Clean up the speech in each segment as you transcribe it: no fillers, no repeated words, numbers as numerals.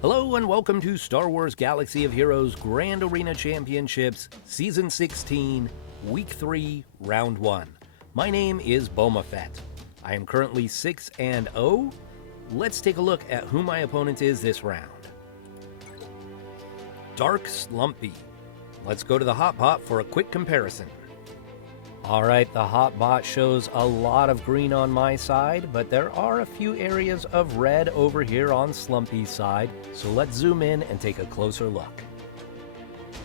Hello and welcome to Star Wars Galaxy of Heroes Grand Arena Championships, Season 16, Week 3, Round 1. My name is Boma Fett. I am currently 6-0. Let's take a look at who my opponent is this round. Dark Slumpy. Let's go to the hotbot for a quick comparison. Alright, the hotbot shows a lot of green on my side, but there are a few areas of red over here on Slumpy's side, so let's zoom in and take a closer look.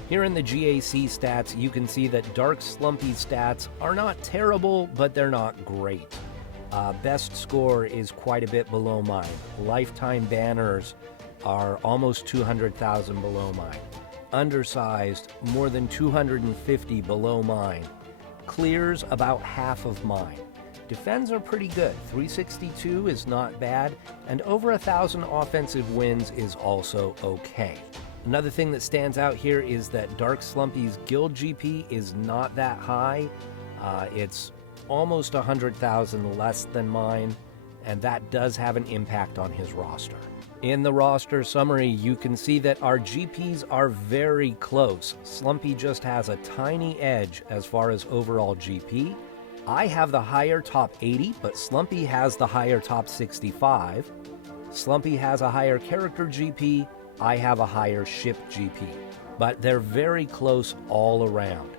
Here in the GAC stats, you can see that Dark Slumpy's stats are not terrible, but they're not great. Best score is quite a bit below mine. Lifetime banners are almost 200,000 below mine. Undersized, more than 250 below mine. Clears about half of mine. Defends are pretty good. 362 is not bad, and over 1,000 offensive wins is also okay. Another thing that stands out here is that Dark Slumpy's guild GP is not that high. It's almost 100,000 less than mine, and that does have an impact on his roster. In the roster summary, you can see that our GPs are very close. Slumpy just has a tiny edge as far as overall GP. I have the higher top 80, but Slumpy has the higher top 65. Slumpy has a higher character GP, I have a higher ship GP. But they're very close all around.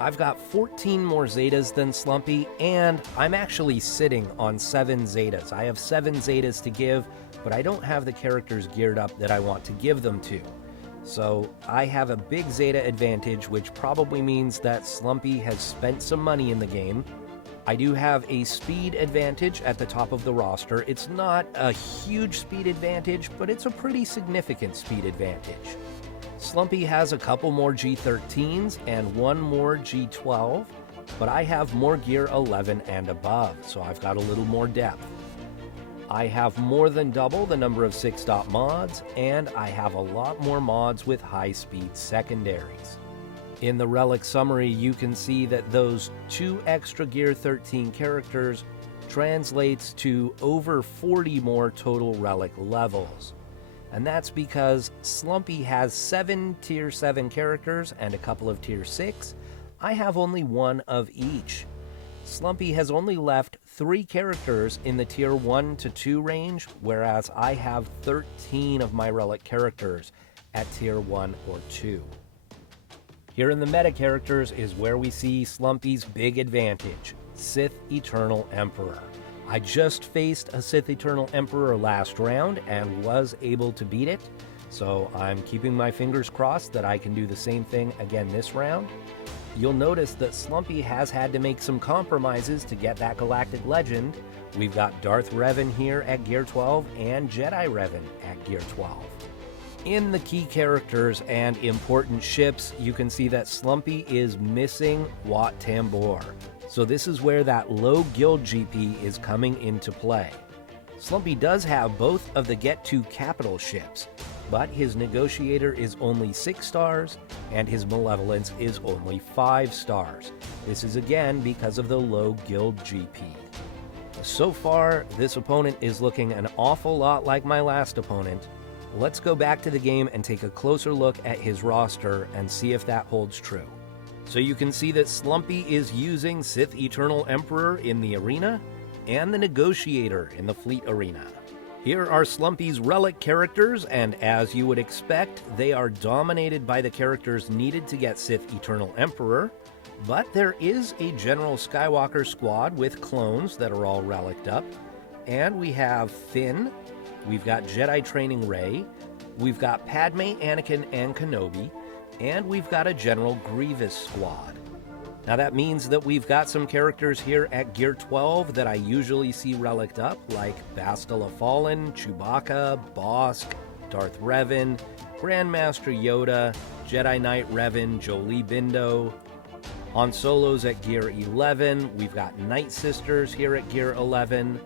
I've got 14 more Zetas than Slumpy, and I'm actually sitting on 7 Zetas. I have 7 Zetas to give, but I don't have the characters geared up that I want to give them to. So I have a big Zeta advantage, which probably means that Slumpy has spent some money in the game. I do have a speed advantage at the top of the roster. It's not a huge speed advantage, but it's a pretty significant speed advantage. Slumpy has a couple more G13s and one more G12, but I have more gear 11 and above, so I've got a little more depth. I have more than double the number of 6-dot mods, and I have a lot more mods with high-speed secondaries. In the relic summary, you can see that those 2 extra gear 13 characters translates to over 40 more total relic levels. And that's because Slumpy has 7 tier 7 characters and a couple of tier 6. I have only 1 of each. Slumpy has only left 3 characters in the tier 1 to 2 range, whereas I have 13 of my relic characters at tier 1 or 2. Here in the meta characters is where we see Slumpy's big advantage, Sith Eternal Emperor. I just faced a Sith Eternal Emperor last round and was able to beat it, so I'm keeping my fingers crossed that I can do the same thing again this round. You'll notice that Slumpy has had to make some compromises to get that Galactic Legend. We've got Darth Revan here at Gear 12 and Jedi Revan at Gear 12. In the key characters and important ships, you can see that Slumpy is missing Wat Tambor. So this is where that low guild GP is coming into play. Slumpy does have both of the Get To Capital ships, but his Negotiator is only 6 stars, and his Malevolence is only 5 stars. This is again because of the low guild GP. So far, this opponent is looking an awful lot like my last opponent. Let's go back to the game and take a closer look at his roster and see if that holds true. So you can see that Slumpy is using Sith Eternal Emperor in the arena and the Negotiator in the Fleet Arena. Here are Slumpy's relic characters, and as you would expect, they are dominated by the characters needed to get Sith Eternal Emperor, but there is a General Skywalker squad with clones that are all reliced up, and we have Finn, we've got Jedi Training Rey, we've got Padme, Anakin, and Kenobi, and we've got a General Grievous squad. Now that means that we've got some characters here at Gear 12 that I usually see reliced up, like Bastila Fallen, Chewbacca, Bosk, Darth Revan, Grandmaster Yoda, Jedi Knight Revan, Jolee Bindo. Han Solo's at Gear 11, we've got Night Sisters here at Gear 11.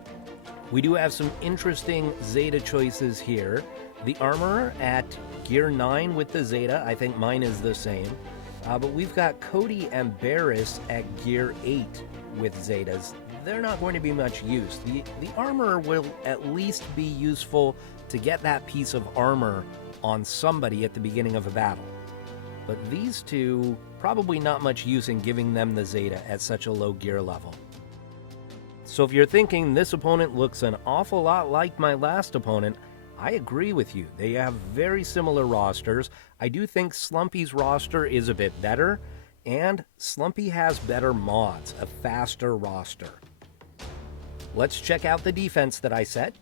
We do have some interesting Zeta choices here. The Armorer at Gear 9 with the Zeta, I think mine is the same. But we've got Cody and Barriss at Gear 8 with Zetas. they're not going to be much use. The armor will at least be useful to get that piece of armor on somebody at the beginning of a battle. But these two, probably not much use in giving them the Zeta at such a low gear level. So if you're thinking this opponent looks an awful lot like my last opponent, I agree with you. They have very similar rosters. I do think Slumpy's roster is a bit better, and Slumpy has better mods, a faster roster. Let's check out the defense that I set.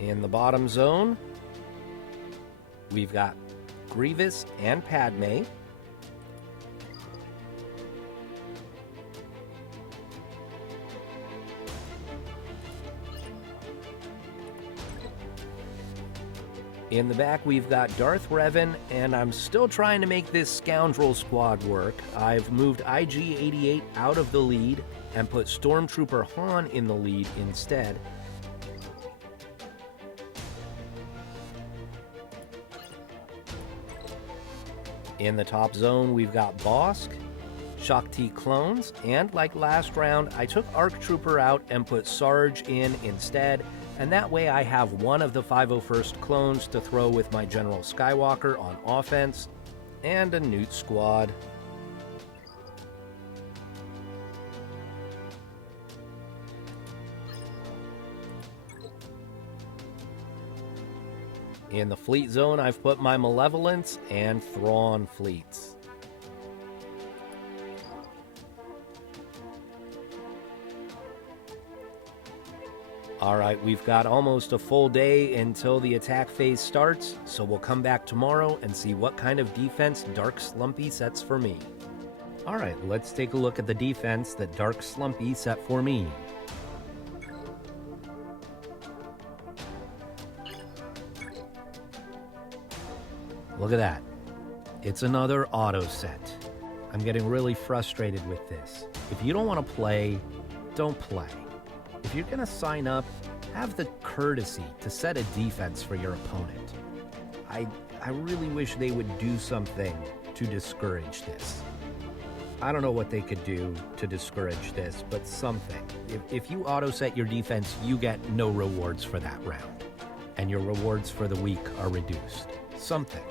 In the bottom zone, we've got Grievous and Padme. In the back, we've got Darth Revan, and I'm still trying to make this scoundrel squad work. I've moved IG-88 out of the lead and put Stormtrooper Han in the lead instead. In the top zone, we've got Bosk, Shakti clones, and like last round, I took ARC Trooper out and put Sarge in instead, and that way I have one of the 501st clones to throw with my General Skywalker on offense, and a Newt squad. In the fleet zone, I've put my Malevolence and Thrawn fleets. Alright, we've got almost a full day until the attack phase starts, so we'll come back tomorrow and see what kind of defense Dark Slumpy sets for me. Alright, let's take a look at the defense that Dark Slumpy set for me. Look at that. It's another auto set. I'm getting really frustrated with this. If you don't want to play, don't play. If you're going to sign up, have the courtesy to set a defense for your opponent. I really wish they would do something to discourage this. I don't know what they could do to discourage this, but something. If you auto set your defense, you get no rewards for that round. And your rewards for the week are reduced. Something.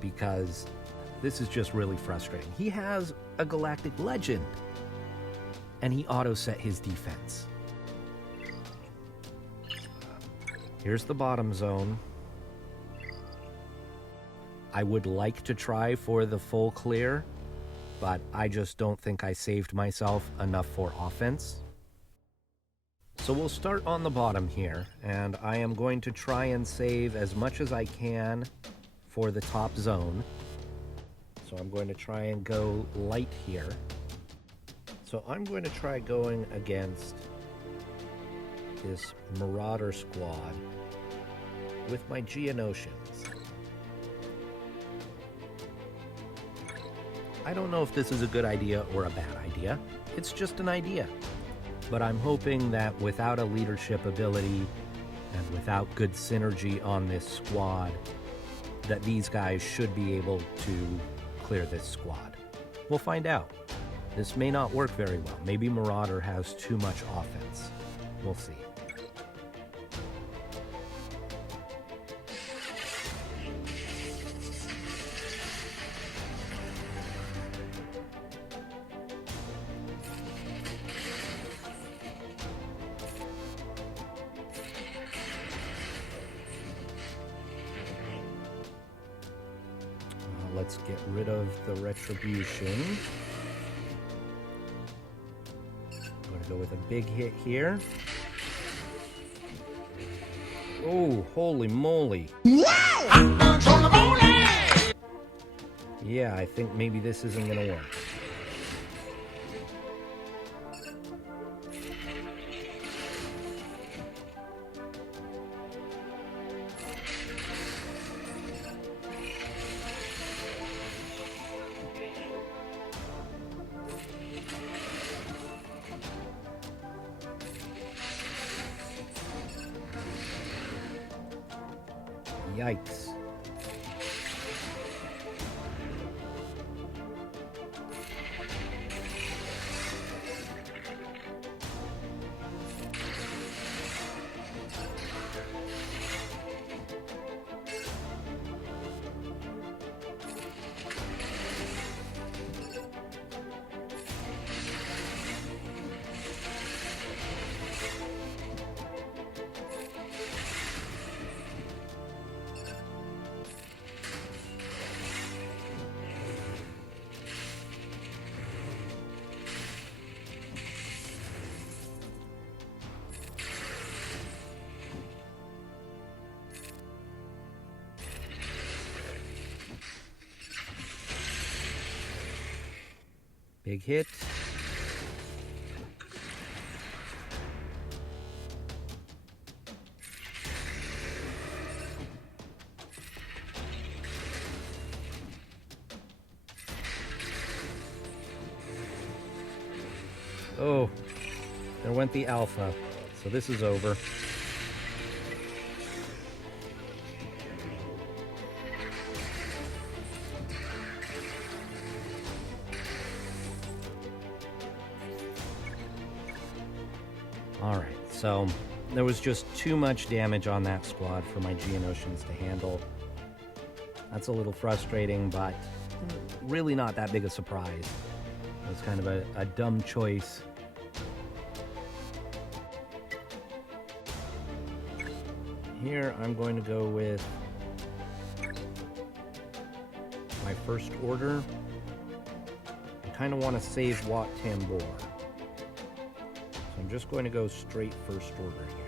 Because this is just really frustrating. He has a galactic legend, and he auto-set his defense. Here's the bottom zone. I would like to try for the full clear, but I just don't think I saved myself enough for offense. So we'll start on the bottom here, and I am going to try and save as much as I can for the top zone. So I'm going to try and go light here. So I'm going to try going against this Marauder squad with my Geonosians. I don't know if this is a good idea or a bad idea. It's just an idea. But I'm hoping that without a leadership ability and without good synergy on this squad, that these guys should be able to clear this squad. We'll find out. This may not work very well. Maybe Marauder has too much offense. We'll see. Let's get rid of the Retribution. I'm going to go with a big hit here. Oh, holy moly. Wow! Yeah, I think maybe this isn't going to work. Yikes. Big hit. Oh, there went the alpha. So this is over. Alright, so there was just too much damage on that squad for my Geonosians to handle. That's a little frustrating, but really not that big a surprise. It was kind of a dumb choice. Here I'm going to go with my first order. I kind of want to save Wat Tambor. So I'm just going to go straight first order here.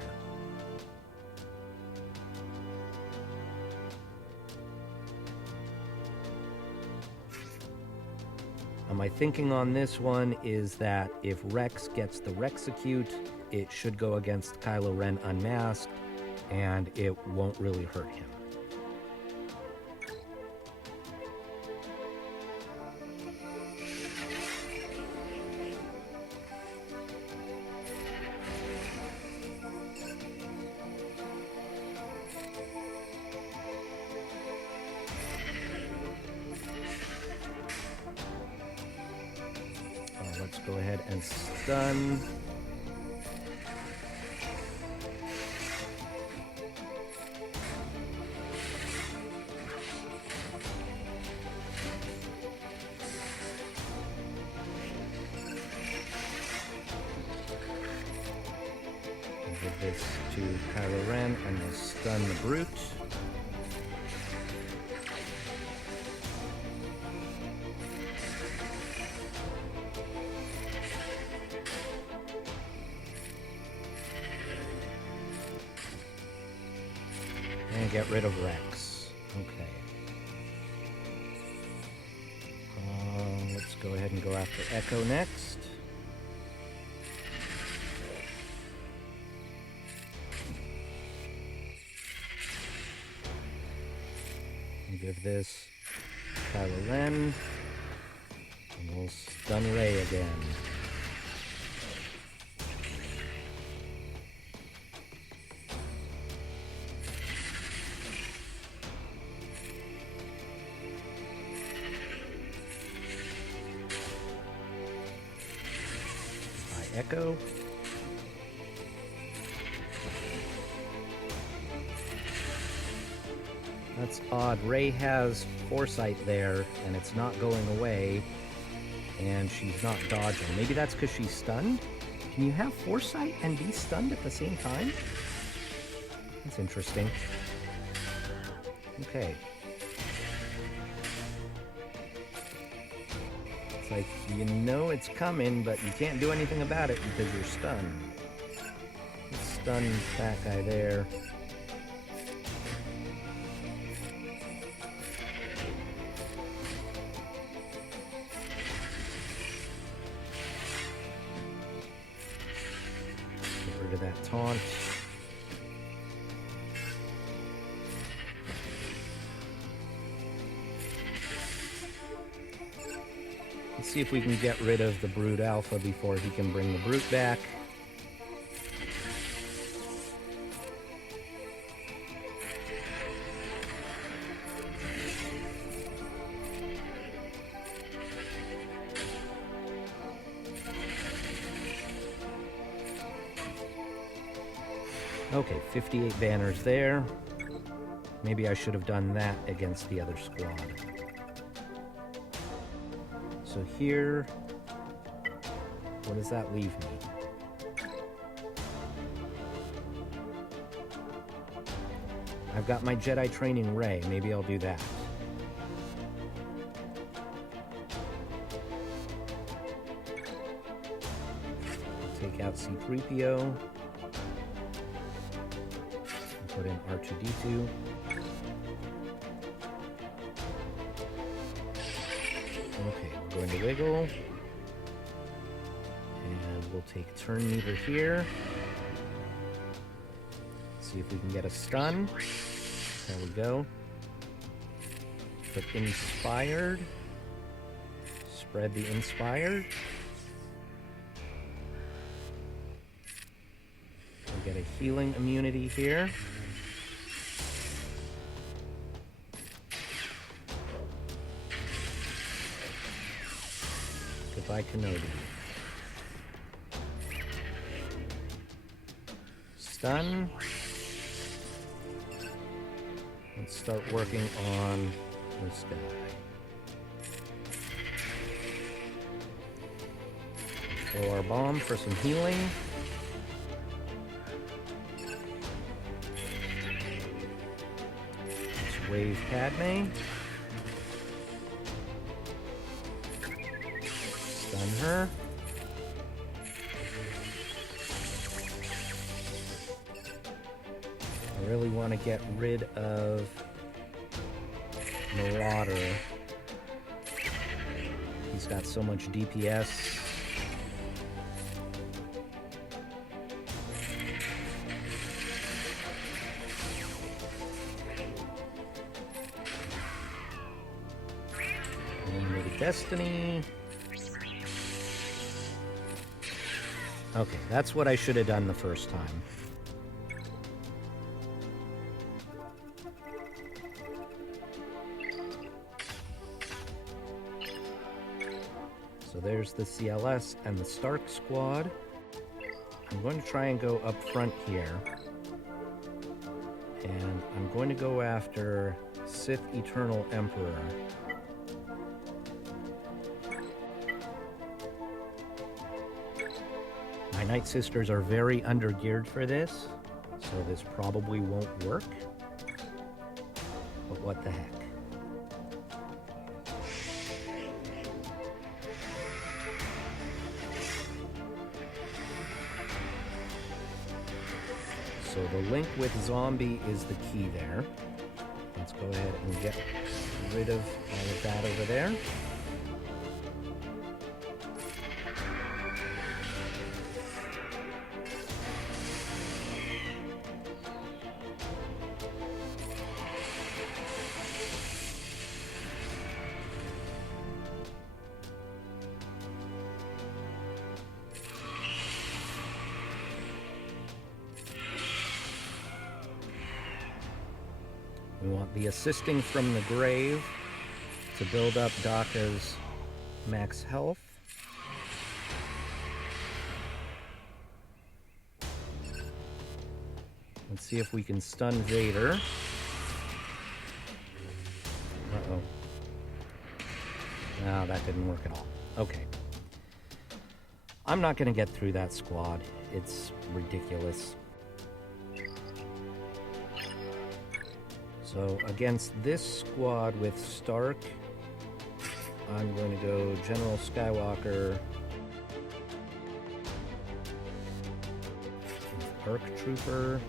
My thinking on this one is that if Rex gets the Rexecute, it should go against Kylo Ren unmasked, and it won't really hurt him. Let's go ahead and stun. Give this to Kylo Ren and we'll stun the Brute. And get rid of Rex. Okay. Let's go ahead and go after Echo next. And give this Kylo Ren. And we'll stun Rey again. Echo. That's odd. Rey has foresight there, and it's not going away, and she's not dodging. Maybe that's because she's stunned? Can you have foresight and be stunned at the same time? That's interesting. Okay. It's like, you know it's coming, but you can't do anything about it because you're stunned. Let's stun that guy there. Get rid of that taunt. Let's see if we can get rid of the Brood Alpha before he can bring the Brute back. Okay, 58 banners there. Maybe I should have done that against the other squad. So here, what does that leave me? I've got my Jedi training Rey. Maybe I'll do that. Take out C-3PO. And put in R2-D2. Okay, we're going to wiggle. we'll take turn meter here. See if we can get a stun. There we go. Put inspired. Spread the inspired. We'll get a healing immunity here. Goodbye, Kenobi. Stun. Let's start working on this guy. Throw our bomb for some healing. Let's wave Padme. Stun her. I really want to get rid of Marauder. He's got so much DPS. Destiny. Okay, that's what I should have done the first time. So there's the CLS and the Stark squad. I'm going to try and go up front here. And I'm going to go after Sith Eternal Emperor. My Night Sisters are very undergeared for this, so this probably won't work. But what the heck. So the link with Zombie is the key there. Let's go ahead and get rid of all of that over there. We want the assisting from the grave to build up Daka's max health. Let's see if we can stun Vader. Uh-oh. No, that didn't work at all. Okay. I'm not going to get through that squad. It's ridiculous. So against this squad with Stark, I'm going to go General Skywalker, Arc Trooper,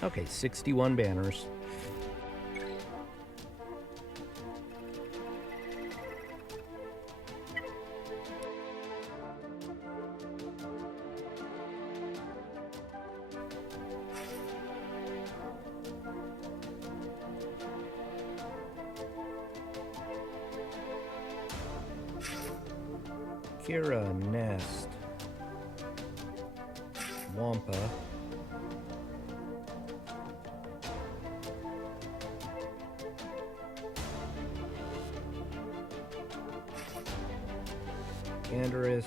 Okay, 61 banners. Kira, Nest, Wampa, Andorus,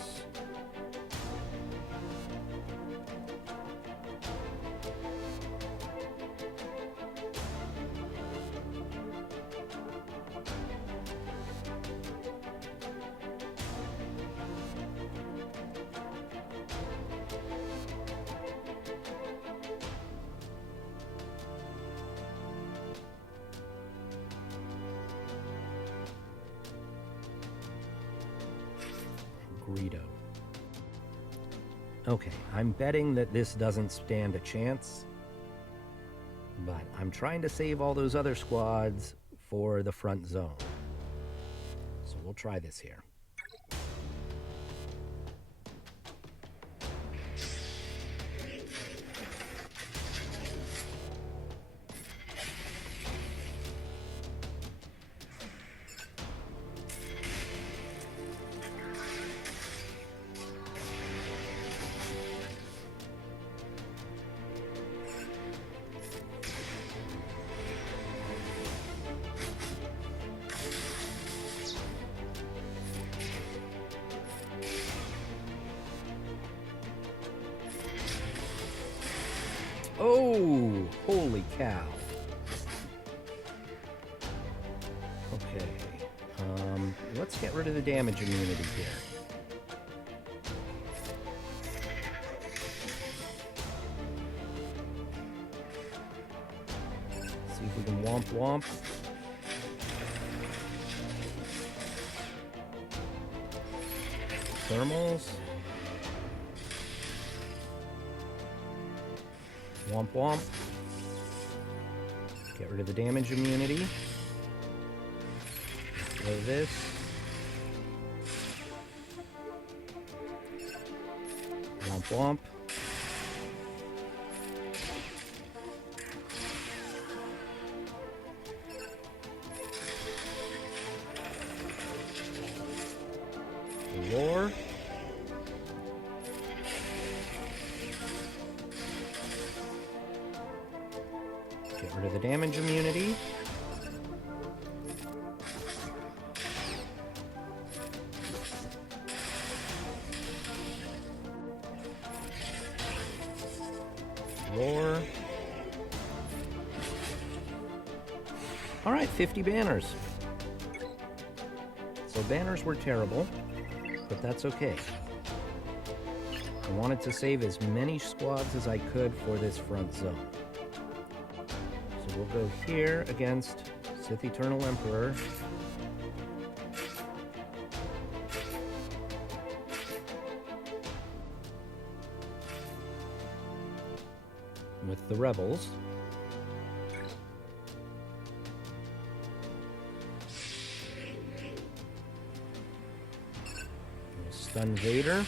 Greedo. Okay, I'm betting that this doesn't stand a chance, but I'm trying to save all those other squads for the front zone. So we'll try this here. Oh, holy cow. Okay, let's get rid of the damage immunity here. See if we can womp womp. Thermals. Womp womp. Get rid of the damage immunity. Throw this. Womp womp. Roar. Get rid of the damage immunity. Roar. All right, 50 banners. So banners were terrible, but that's okay. I wanted to save as many squads as I could for this front zone. So we'll go here against Sith Eternal Emperor. With the rebels. We'll stun Vader.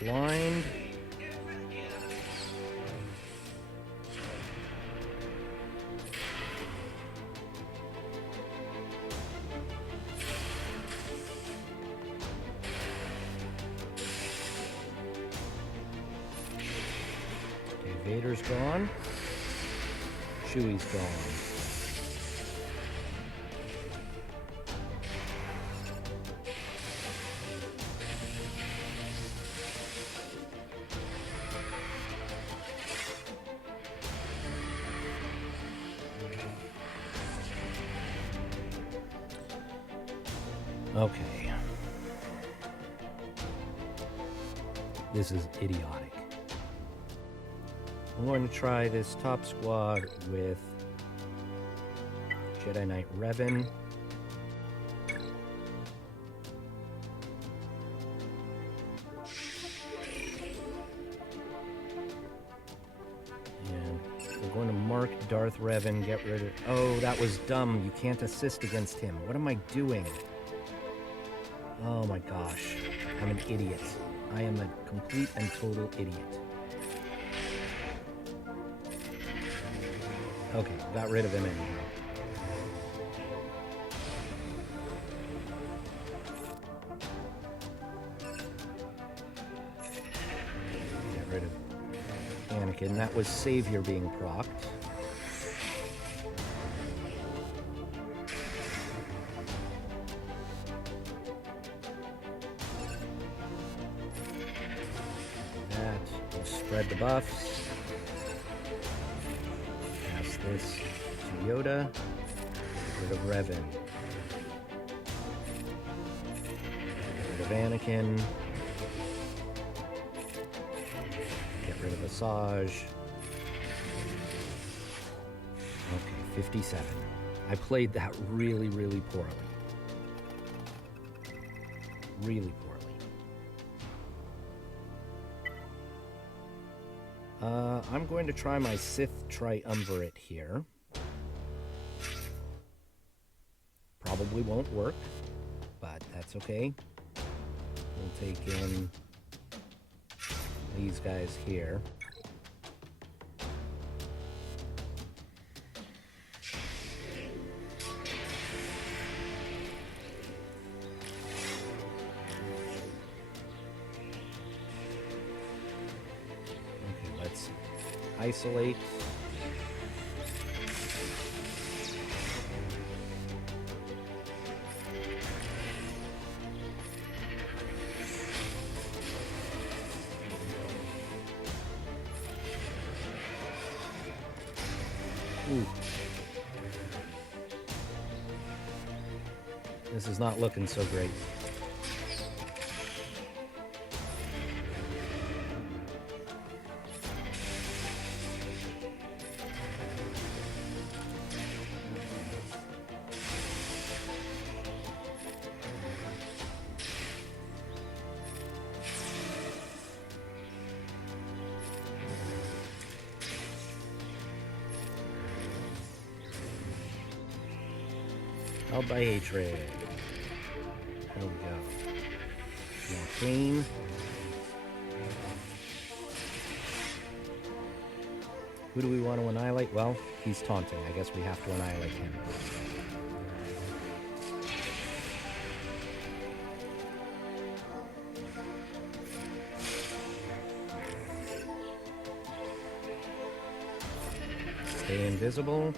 Blind. Okay, Vader's gone. Chewie's gone. Okay. This is idiotic. I'm going to try this top squad with Jedi Knight Revan. And we're going to mark Darth Revan, get rid of... Oh, that was dumb. You can't assist against him. What am I doing? Oh my gosh, I'm an idiot. I am a complete and total idiot. Okay, got rid of him anyhow. Get rid of Anakin. That was Savior being procced. Spread the buffs. this to Yoda. Get rid of Revan. Get rid of Anakin. Get rid of Asajj. Okay, 57. I played that really, really poorly. Really poorly. I'm going to try my Sith Triumvirate here. Probably won't work, but that's okay. We'll take in these guys here. Isolate. Ooh. This is not looking so great. Held by hatred. There we go. Now Kane. Who do we want to annihilate? Well, he's taunting. I guess we have to annihilate him. Stay invisible.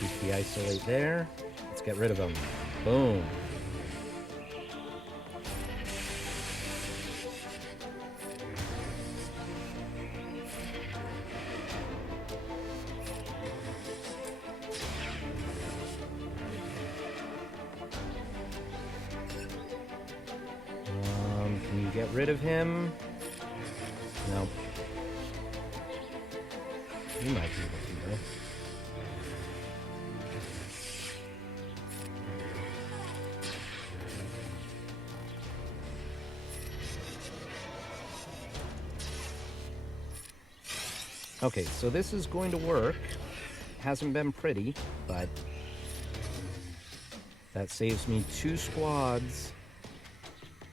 Keep the isolate there. Let's get rid of him. Boom. Can you get rid of him? No. You might be able to, though. Okay, so this is going to work. Hasn't been pretty, but that saves me 2 squads.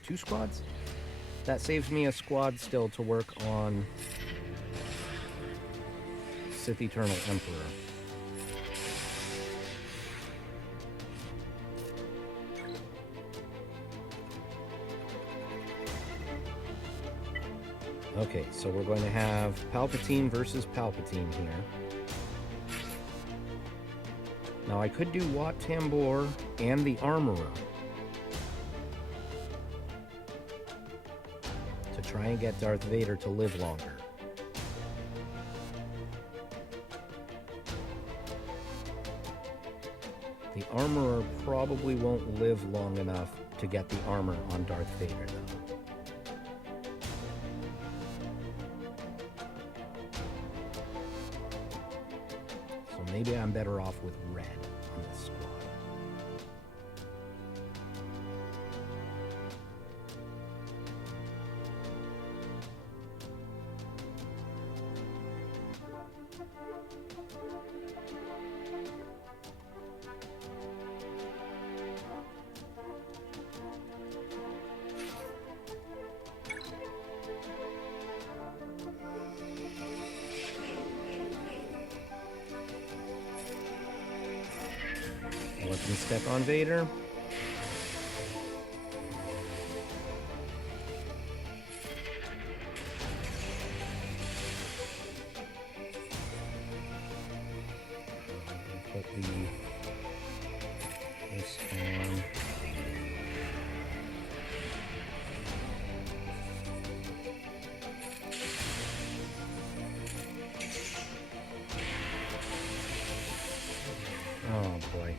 2 squads? That saves me a squad still to work on Sith Eternal Emperor. Okay, so we're going to have Palpatine versus Palpatine here. Now I could do Wat Tambor and the Armorer to try and get Darth Vader to live longer. The Armorer probably won't live long enough to get the armor on Darth Vader, though. Maybe I'm better off with red on this squad. Weapon step on Vader. Put this on. Oh boy.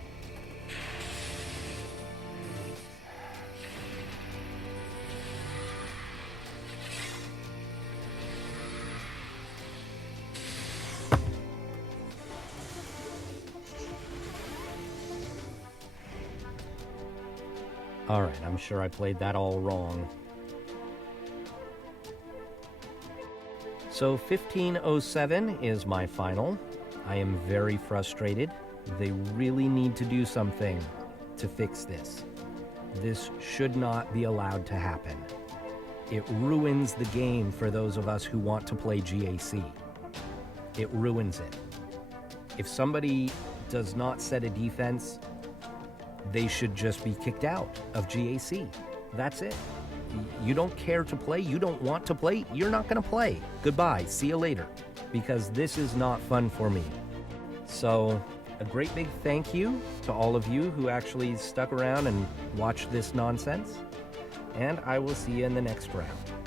Alright, I'm sure I played that all wrong. So 1507 is my final. I am very frustrated. They really need to do something to fix this. This should not be allowed to happen. It ruins the game for those of us who want to play GAC. It ruins it. If somebody does not set a defense, they should just be kicked out of GAC. That's it. You don't care to play, you don't want to play, you're not going to play. Goodbye, see you later. Because this is not fun for me. So, a great big thank you to all of you who actually stuck around and watched this nonsense. And I will see you in the next round.